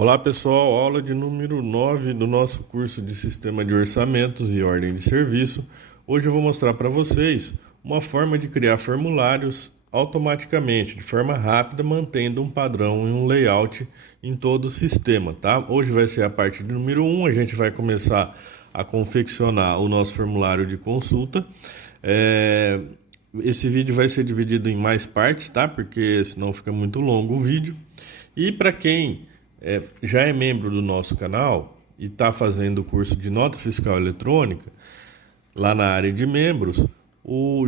Olá pessoal, aula de número 9 do nosso curso de Sistema de Orçamentos e Ordem de Serviço. Hoje eu vou mostrar para vocês uma forma de criar formulários automaticamente, de forma rápida, mantendo um padrão e um layout em todo o sistema, tá? Hoje vai ser a parte de número 1, a gente vai começar a confeccionar o nosso formulário de consulta. Esse vídeo vai ser dividido em mais partes, tá? Porque senão fica muito longo o vídeo. E para quem já é membro do nosso canal e está fazendo o curso de nota fiscal eletrônica, lá na área de membros,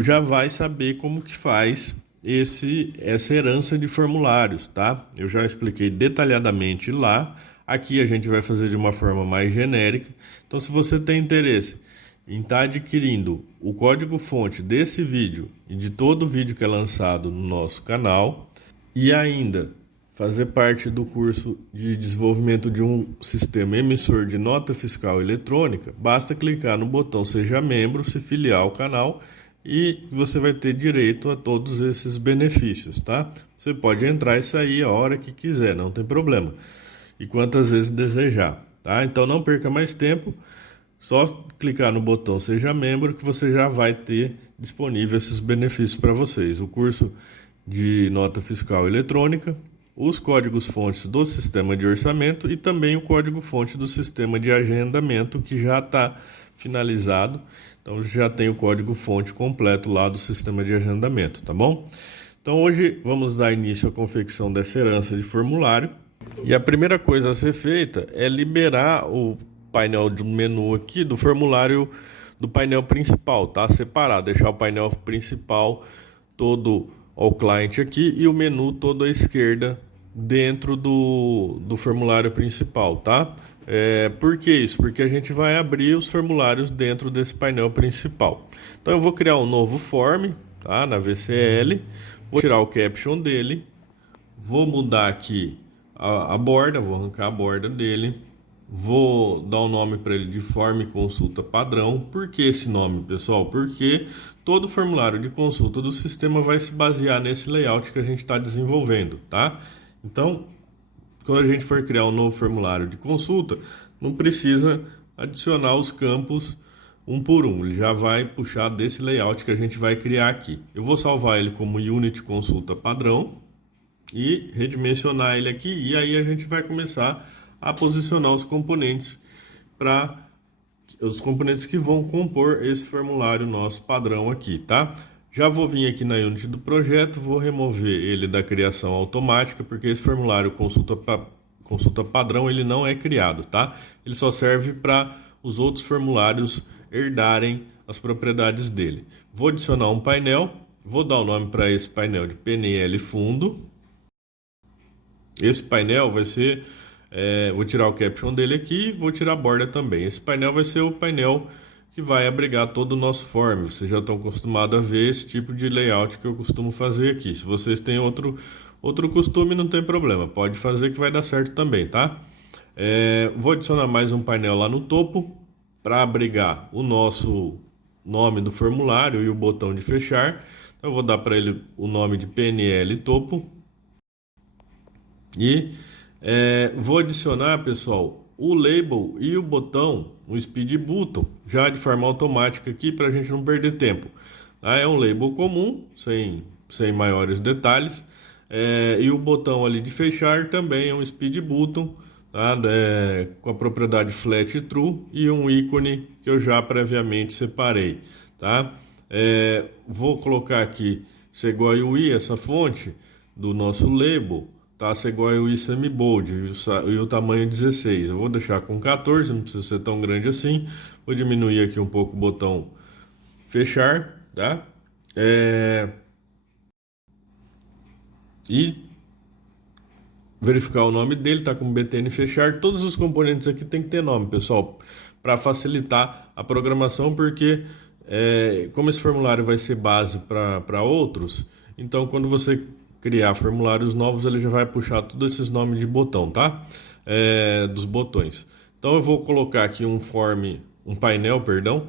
já vai saber como que faz essa herança de formulários, tá? Eu já expliquei detalhadamente lá. Aqui a gente vai fazer de uma forma mais genérica. Então, se você tem interesse em estar adquirindo o código-fonte desse vídeo e de todo vídeo que é lançado no nosso canal, e ainda fazer parte do curso de desenvolvimento de um sistema emissor de nota fiscal eletrônica, basta clicar no botão Seja Membro, se filiar ao canal e você vai ter direito a todos esses benefícios, tá? Você pode entrar e sair a hora que quiser, não tem problema, e quantas vezes desejar, tá? Então não perca mais tempo, só clicar no botão Seja Membro que você já vai ter disponível esses benefícios para vocês. O curso de nota fiscal eletrônica, os códigos-fontes do sistema de orçamento e também o código-fonte do sistema de agendamento, que já está finalizado. Então já tem o código-fonte completo lá do sistema de agendamento, tá bom? Então hoje vamos dar início à confecção dessa herança de formulário. E a primeira coisa a ser feita é liberar o painel de menu aqui do formulário do painel principal, tá? Separado, deixar o painel principal todo ao cliente aqui e o menu todo à esquerda dentro do formulário principal, tá? Por que isso? Porque a gente vai abrir os formulários dentro desse painel principal. Então eu vou criar um novo form, tá? Na VCL, vou tirar o caption dele, vou mudar aqui a borda, vou arrancar a borda dele, vou dar um nome para ele de Form Consulta Padrão. Por que esse nome, pessoal? Porque todo formulário de consulta do sistema vai se basear nesse layout que a gente está desenvolvendo, tá? Então, quando a gente for criar um novo formulário de consulta, não precisa adicionar os campos um por um, ele já vai puxar desse layout que a gente vai criar aqui. Eu vou salvar ele como Unit Consulta Padrão e redimensionar ele aqui, e aí a gente vai começar a posicionar os componentes que vão compor esse formulário nosso padrão aqui, tá? Já vou vir aqui na Unity do projeto, vou remover ele da criação automática, porque esse formulário consulta padrão ele não é criado, tá? Ele só serve para os outros formulários herdarem as propriedades dele. Vou adicionar um painel, vou dar o nome para esse painel de PNL Fundo. Esse painel vai ser vou tirar o caption dele aqui e vou tirar a borda também. Esse painel vai ser o painel que vai abrigar todo o nosso form. Vocês já estão acostumados a ver esse tipo de layout que eu costumo fazer aqui. Se vocês têm outro costume, não tem problema. Pode fazer que vai dar certo também, tá? Vou adicionar mais um painel lá no topo para abrigar o nosso nome do formulário e o botão de fechar. Então, eu vou dar para ele o nome de PNL Topo. E vou adicionar, pessoal, o label e o botão, o speed button, já de forma automática aqui para a gente não perder tempo. É um label comum, sem maiores detalhes, e o botão ali de fechar também é um speed button, tá? Com a propriedade flat true e um ícone que eu já previamente separei, tá? Vou colocar aqui Segoy essa fonte do nosso label, tá? Segoy semi-bold e o tamanho 16. Eu vou deixar com 14, não precisa ser tão grande assim. Vou diminuir aqui um pouco o botão fechar, tá? E verificar o nome dele, tá com BTN fechar. Todos os componentes aqui tem que ter nome, pessoal, para facilitar a programação, porque como esse formulário vai ser base para outros, então quando você criar formulários novos, ele já vai puxar todos esses nomes de botão, tá? Dos botões. Então eu vou colocar aqui um painel, perdão.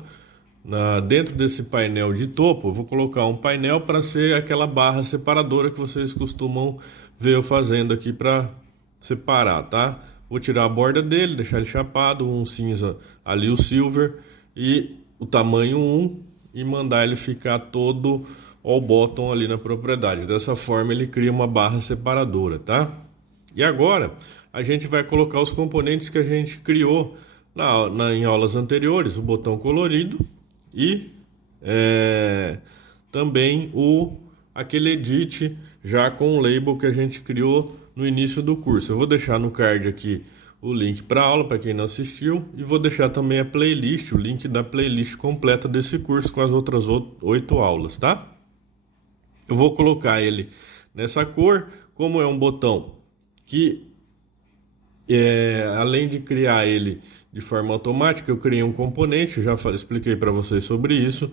Dentro desse painel de topo, eu vou colocar um painel para ser aquela barra separadora que vocês costumam ver eu fazendo aqui para separar, tá? Vou tirar a borda dele, deixar ele chapado, um cinza ali, o silver, e o tamanho 1, e mandar ele ficar todo all bottom ali na propriedade. Dessa forma ele cria uma barra separadora, tá? E agora a gente vai colocar os componentes que a gente criou em aulas anteriores, o botão colorido e também aquele edit já com o label que a gente criou no início do curso. Eu vou deixar no card aqui o link para a aula para quem não assistiu, e vou deixar também a playlist, o link da playlist completa desse curso com as outras 8 aulas, tá? Eu vou colocar ele nessa cor, como é um botão que além de criar ele de forma automática, eu criei um componente, eu já expliquei para vocês sobre isso.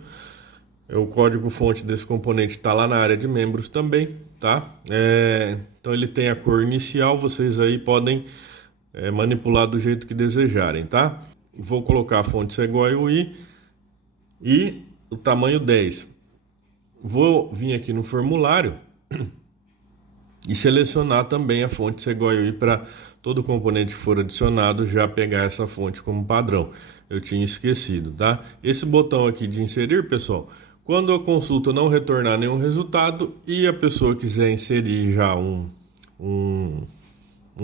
O código-fonte desse componente está lá na área de membros também, tá? Então ele tem a cor inicial, vocês aí podem manipular do jeito que desejarem, tá? Vou colocar a fonte Segoy UI e o tamanho 10. Vou vir aqui no formulário e selecionar também a fonte Segoy UI para todo componente que for adicionado já pegar essa fonte como padrão. Eu tinha esquecido, tá? Esse botão aqui de inserir, pessoal, quando a consulta não retornar nenhum resultado e a pessoa quiser inserir já um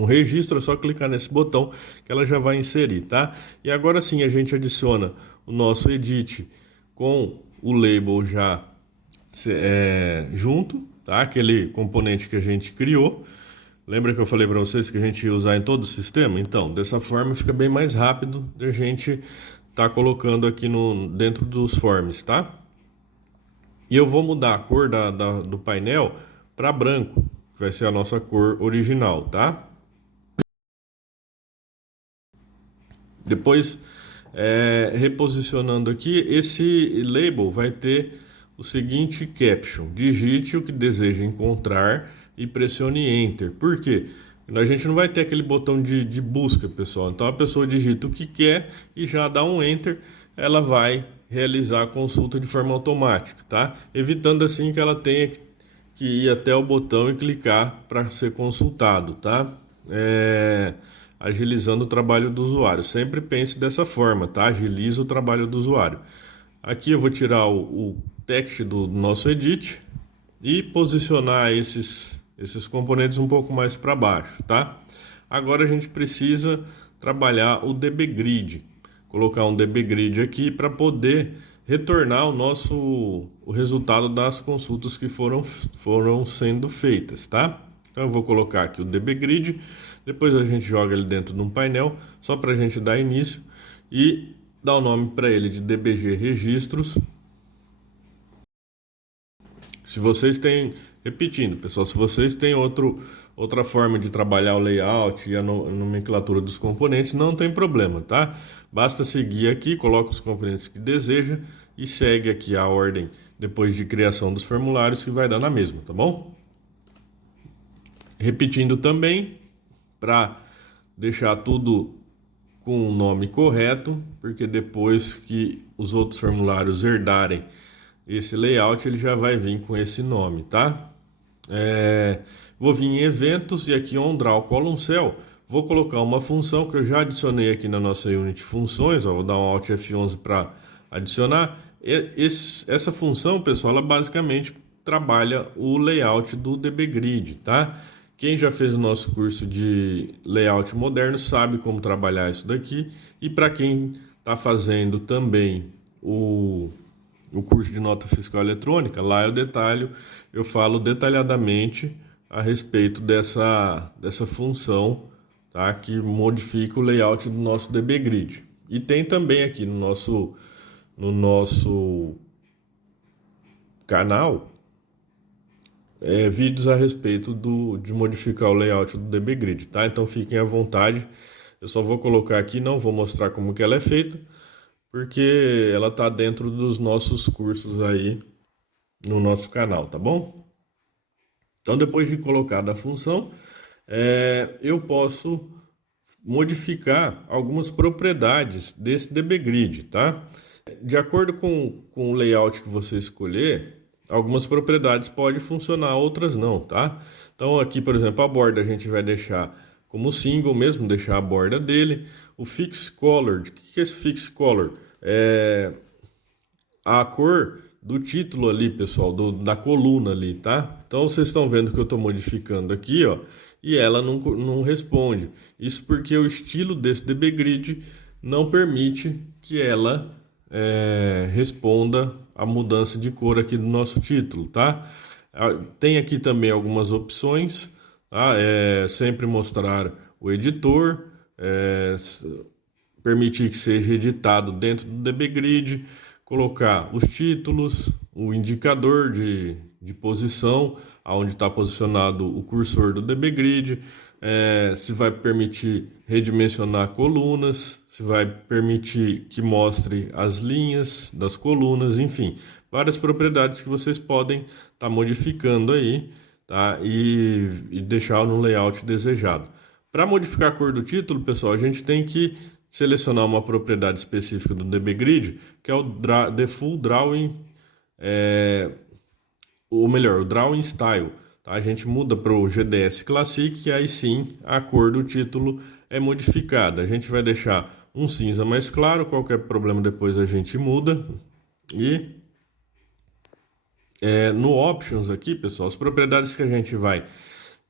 registro, é só clicar nesse botão que ela já vai inserir, tá? E agora sim a gente adiciona o nosso edit com o label já junto, tá? Aquele componente que a gente criou. Lembra que eu falei para vocês que a gente ia usar em todo o sistema? Então, dessa forma fica bem mais rápido de a gente tá colocando aqui dentro dos forms, tá? E eu vou mudar a cor do painel para branco, que vai ser a nossa cor original, tá? Depois, reposicionando aqui, esse label vai ter o seguinte caption: digite o que deseja encontrar e pressione Enter. Por quê? A gente não vai ter aquele botão de busca, pessoal. Então a pessoa digita o que quer e já dá um Enter, ela vai realizar a consulta de forma automática, tá? Evitando assim que ela tenha que ir até o botão e clicar para ser consultado, tá? Agilizando o trabalho do usuário. Sempre pense dessa forma, tá? Agiliza o trabalho do usuário. Aqui eu vou tirar o text do nosso edit e posicionar esses componentes um pouco mais para baixo, tá? Agora a gente precisa trabalhar o dbGrid. Colocar um dbGrid aqui para poder retornar o resultado das consultas que foram sendo feitas, tá? Então eu vou colocar aqui o dbGrid, depois a gente joga ele dentro de um painel, só para a gente dar início e dar o nome para ele de dbg registros. Se vocês têm, repetindo, pessoal, se vocês têm outra forma de trabalhar o layout e a nomenclatura dos componentes, não tem problema, tá? Basta seguir aqui, coloca os componentes que deseja e segue aqui a ordem depois de criação dos formulários que vai dar na mesma, tá bom? Repetindo também, para deixar tudo com o nome correto, porque depois que os outros formulários herdarem esse layout, ele já vai vir com esse nome, tá? Vou vir em eventos e aqui on draw column cell, vou colocar uma função que eu já adicionei aqui na nossa Unity funções, ó, vou dar um Alt F11 para adicionar. Essa função, pessoal, ela basicamente trabalha o layout do dbGrid, tá? Quem já fez o nosso curso de layout moderno sabe como trabalhar isso daqui, e para quem está fazendo também o curso de nota fiscal eletrônica, lá eu falo detalhadamente a respeito dessa função, tá? Que modifica o layout do nosso dbGrid. E tem também aqui no nosso canal vídeos a respeito de modificar o layout do dbGrid, tá? Então fiquem à vontade. Eu só vou colocar aqui, não vou mostrar como que ela é feita, porque ela está dentro dos nossos cursos aí no nosso canal, tá bom? Então, depois de colocada a função, eu posso modificar algumas propriedades desse dbGrid, tá? De acordo com o layout que você escolher, algumas propriedades podem funcionar, outras não, tá? Então, aqui, por exemplo, a borda a gente vai deixar como single mesmo, deixar a borda dele. O Fix Color, o que é esse Fix Color? É a cor do título ali, pessoal, da coluna ali, tá? Então vocês estão vendo que eu estou modificando aqui, ó, e ela não responde. Isso porque o estilo desse DB Grid não permite que ela responda a mudança de cor aqui do nosso título, tá? Tem aqui também algumas opções, tá? Sempre mostrar o editor, permitir que seja editado dentro do DB Grid, colocar os títulos, o indicador de posição, aonde está posicionado o cursor do DB Grid, se vai permitir redimensionar colunas, se vai permitir que mostre as linhas das colunas, enfim, várias propriedades que vocês podem estar modificando aí, tá? E deixar no layout desejado. Para modificar a cor do título, pessoal, a gente tem que selecionar uma propriedade específica do DB Grid, que é o Default Drawing, ou melhor, o Drawing Style. Tá? A gente muda para o GDS Classic e aí sim a cor do título é modificada. A gente vai deixar um cinza mais claro, qualquer problema depois a gente muda. E no Options aqui, pessoal, as propriedades que a gente vai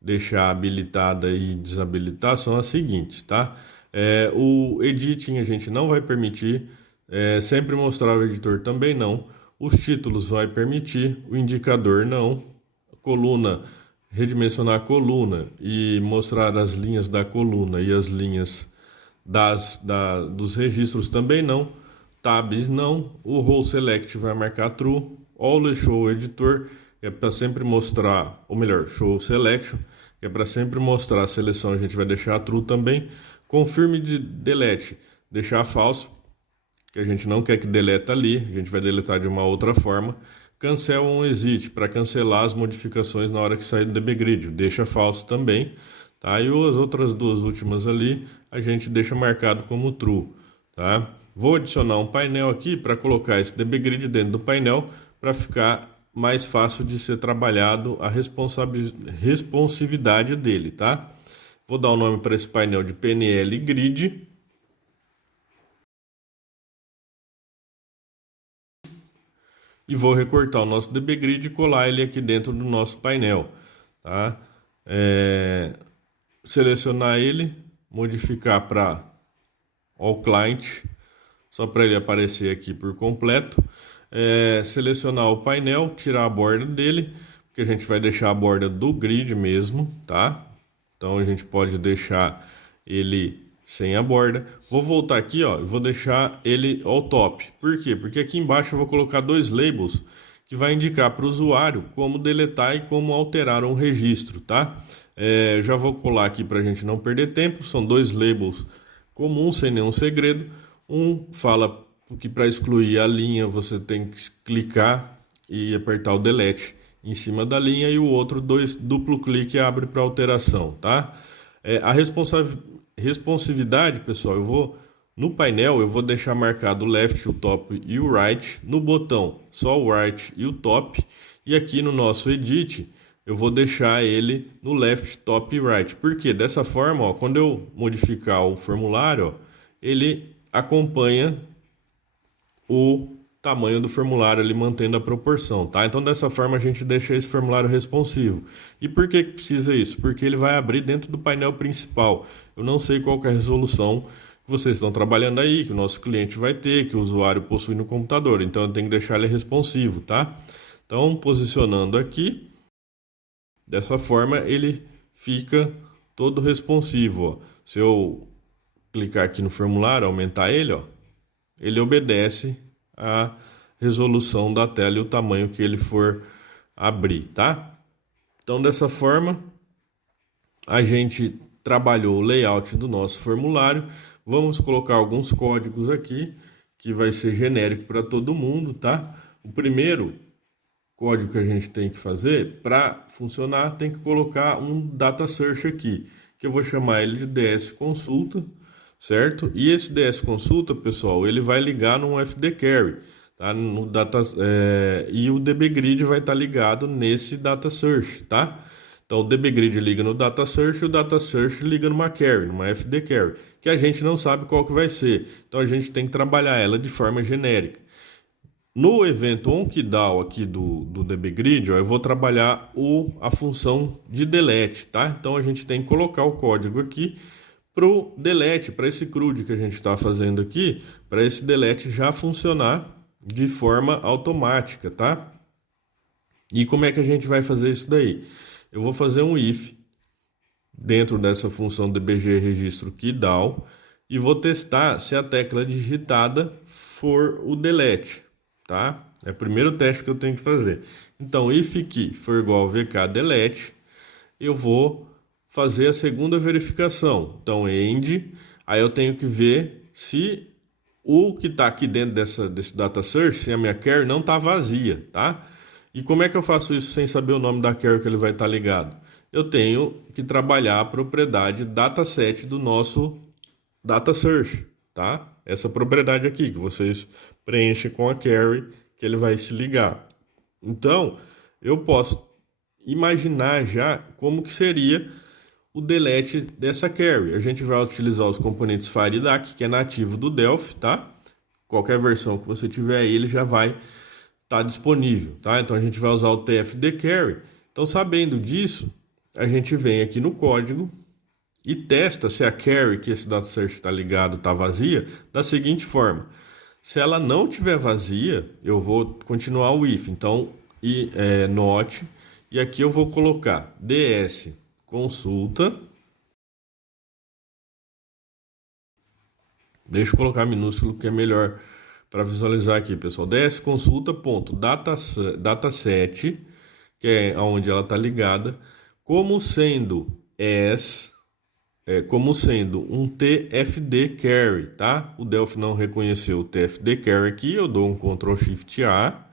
deixar habilitada e desabilitar são as seguintes, tá? O Editing a gente não vai permitir, sempre mostrar o editor também não, os títulos vai permitir, o indicador não, a coluna, redimensionar a coluna e mostrar as linhas da coluna e as linhas dos registros também não, tabs não, o Row Select vai marcar True, Always Show Editor, que é para sempre mostrar, ou melhor, Show Selection, que é para sempre mostrar a seleção, a gente vai deixar True também. Confirme de Delete, deixar falso, que a gente não quer que deleta ali, a gente vai deletar de uma outra forma. Cancel on Exit, para cancelar as modificações na hora que sair do DB Grid, deixa falso também. Tá? E as outras duas últimas ali, a gente deixa marcado como True. Tá? Vou adicionar um painel aqui para colocar esse DB Grid dentro do painel, para ficar mais fácil de ser trabalhado a responsividade dele, tá? Vou dar o nome para esse painel de PNL Grid. E vou recortar o nosso DB Grid e colar ele aqui dentro do nosso painel, tá? Selecionar ele, modificar para All Client, só para ele aparecer aqui por completo. Selecionar o painel, tirar a borda dele, porque a gente vai deixar a borda do grid mesmo, tá? Então a gente pode deixar ele sem a borda. Vou voltar aqui, ó, e vou deixar ele ao top. Por quê? Porque aqui embaixo eu vou colocar dois labels que vai indicar para o usuário como deletar e como alterar um registro, tá? Já vou colar aqui para a gente não perder tempo. São dois labels comuns, sem nenhum segredo. Um fala que para excluir a linha você tem que clicar e apertar o delete em cima da linha, e o outro duplo clique abre para alteração, tá? A responsividade, pessoal, no painel eu vou deixar marcado o left, o top e o right. No botão só o right e o top, e aqui no nosso edit eu vou deixar ele no left, top e right. Porque dessa forma, ó, quando eu modificar o formulário, ó, ele acompanha o tamanho do formulário ali, mantendo a proporção, tá? Então dessa forma a gente deixa esse formulário responsivo. E por que precisa isso? Porque ele vai abrir dentro do painel principal. Eu não sei qual que é a resolução que vocês estão trabalhando aí, que o nosso cliente vai ter, que o usuário possui no computador. Então eu tenho que deixar ele responsivo, tá? Então posicionando aqui, dessa forma ele fica todo responsivo, ó. Se eu clicar aqui no formulário, aumentar ele, ó, ele obedece a resolução da tela e o tamanho que ele for abrir, tá? Então, dessa forma, a gente trabalhou o layout do nosso formulário. Vamos colocar alguns códigos aqui, que vai ser genérico para todo mundo, tá? O primeiro código que a gente tem que fazer, para funcionar, tem que colocar um data search aqui, que eu vou chamar ele de DS Consulta, certo? E esse DS Consulta, pessoal, ele vai ligar no FD Carry, tá? E o DB Grid vai estar ligado nesse Data Search, tá? Então o dbgrid liga no data search e o data search liga numa carry, numa fd carry, que a gente não sabe qual que vai ser. Então a gente tem que trabalhar ela de forma genérica. No evento onKeyDAO aqui do dbgrid, eu vou trabalhar a função de delete, tá? Então a gente tem que colocar o código aqui para o delete, para esse CRUD que a gente está fazendo aqui, para esse delete já funcionar de forma automática, tá? E como é que a gente vai fazer isso daí? Eu vou fazer um if dentro dessa função dbg registro keyDAO e vou testar se a tecla digitada for o delete, tá? É o primeiro teste que eu tenho que fazer. Então, if key for igual a vk delete, eu vou fazer a segunda verificação. Então, end, aí eu tenho que ver se o que está aqui dentro desse data search, se a minha carry não está vazia, tá? E como é que eu faço isso sem saber o nome da carry que ele vai estar ligado? Eu tenho que trabalhar a propriedade dataset do nosso data search, tá? Essa propriedade aqui que vocês preenchem com a carry que ele vai se ligar. Então, eu posso imaginar já como que seria o delete dessa carry. A gente vai utilizar os componentes FireDAC, que é nativo do Delphi, tá? Qualquer versão que você tiver aí, ele já vai estar disponível, tá? Então a gente vai usar o tfd carry. Então, sabendo disso, a gente vem aqui no código e testa se a carry que esse data search está ligado está vazia da seguinte forma. Se ela não tiver vazia, eu vou continuar o if. Então, not, e aqui eu vou colocar ds consulta. Deixa eu colocar minúsculo que é melhor para visualizar aqui, pessoal. ds consulta ponto dataset, que é onde ela está ligada, como sendo um tfd carry, tá? O Delphi não reconheceu o tfd carry aqui, eu dou um Ctrl Shift A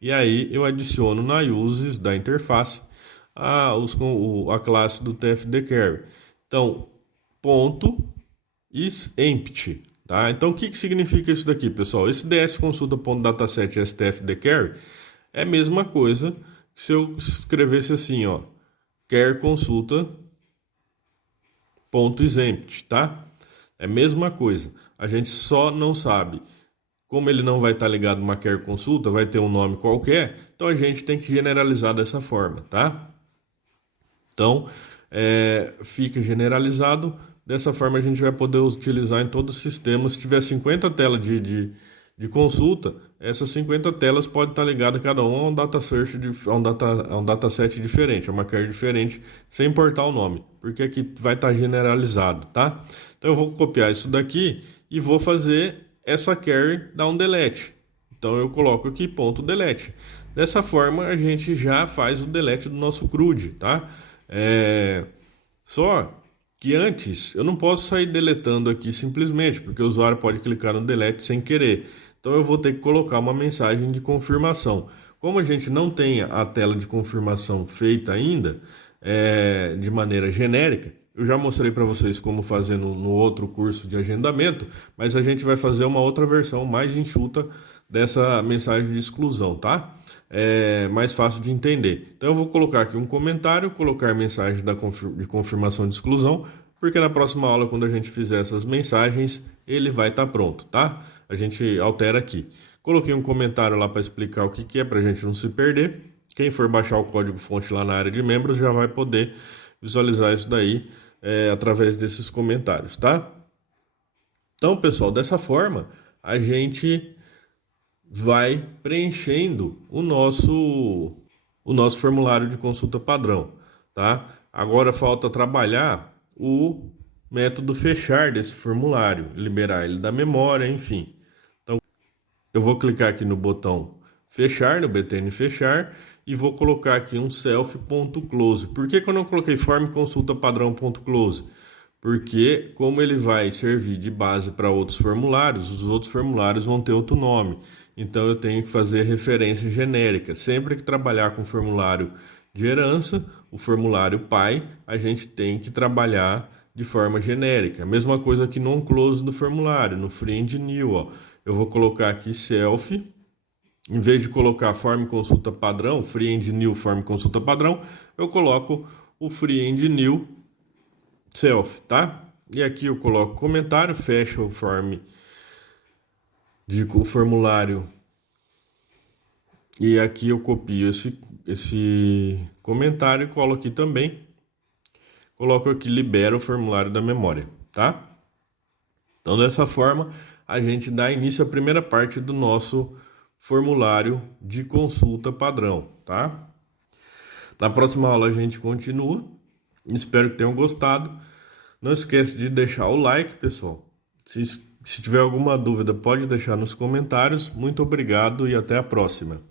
e aí eu adiciono na uses da interface a classe do tfd carry. Então, ponto is empty, tá? Então, o que significa isso daqui, pessoal? Esse ds consulta.dataset stfd carry é a mesma coisa que se eu escrevesse assim, ó, char consulta ponto is empty, tá? É a mesma coisa. A gente só não sabe como ele não vai estar ligado numa char consulta, vai ter um nome qualquer, então a gente tem que generalizar dessa forma, tá? Então, fica generalizado. Dessa forma, a gente vai poder utilizar em todo o sistema. Se tiver 50 telas de consulta, essas 50 telas podem estar ligadas cada uma a um data search, a um dataset diferente, a uma carry diferente, sem importar o nome, porque aqui vai estar generalizado, tá? Então, eu vou copiar isso daqui e vou fazer essa carry dar um delete. Então, eu coloco aqui ponto delete. Dessa forma, a gente já faz o delete do nosso CRUD, tá? Só que antes eu não posso sair deletando aqui simplesmente, porque o usuário pode clicar no delete sem querer. Então eu vou ter que colocar uma mensagem de confirmação. Como a gente não tem a tela de confirmação feita ainda, de maneira genérica, eu já mostrei para vocês como fazer no outro curso de agendamento, mas a gente vai fazer uma outra versão mais enxuta dessa mensagem de exclusão, tá? É mais fácil de entender. Então eu vou colocar aqui um comentário, colocar mensagem de confirmação de exclusão, porque na próxima aula, quando a gente fizer essas mensagens, ele vai estar pronto, tá? A gente altera aqui. Coloquei um comentário lá para explicar o que é, para a gente não se perder. Quem for baixar o código-fonte lá na área de membros já vai poder visualizar isso daí através desses comentários, tá? Então, pessoal, dessa forma, a gente vai preenchendo o nosso formulário de consulta padrão, tá? Agora falta trabalhar o método fechar desse formulário, liberar ele da memória, enfim. Então, eu vou clicar aqui no botão fechar, no btn fechar, e vou colocar aqui um self.close. Por que eu não coloquei form consulta padrão.close? Porque como ele vai servir de base para outros formulários, os outros formulários vão ter outro nome. Então eu tenho que fazer referência genérica. Sempre que trabalhar com formulário de herança, o formulário pai, a gente tem que trabalhar de forma genérica. A mesma coisa aqui no onClose do formulário, no free and new, ó. Eu vou colocar aqui self Em vez de colocar form consulta padrão, free and new form consulta padrão, eu coloco o free and new self, tá? E aqui eu coloco comentário, fecho o o formulário e aqui eu copio esse comentário e colo aqui também. Coloco aqui, libero o formulário da memória, tá? Então, dessa forma, a gente dá início à primeira parte do nosso formulário de consulta padrão, tá? Na próxima aula a gente continua. Espero que tenham gostado. Não esqueça de deixar o like, pessoal. Se tiver alguma dúvida, pode deixar nos comentários. Muito obrigado e até a próxima.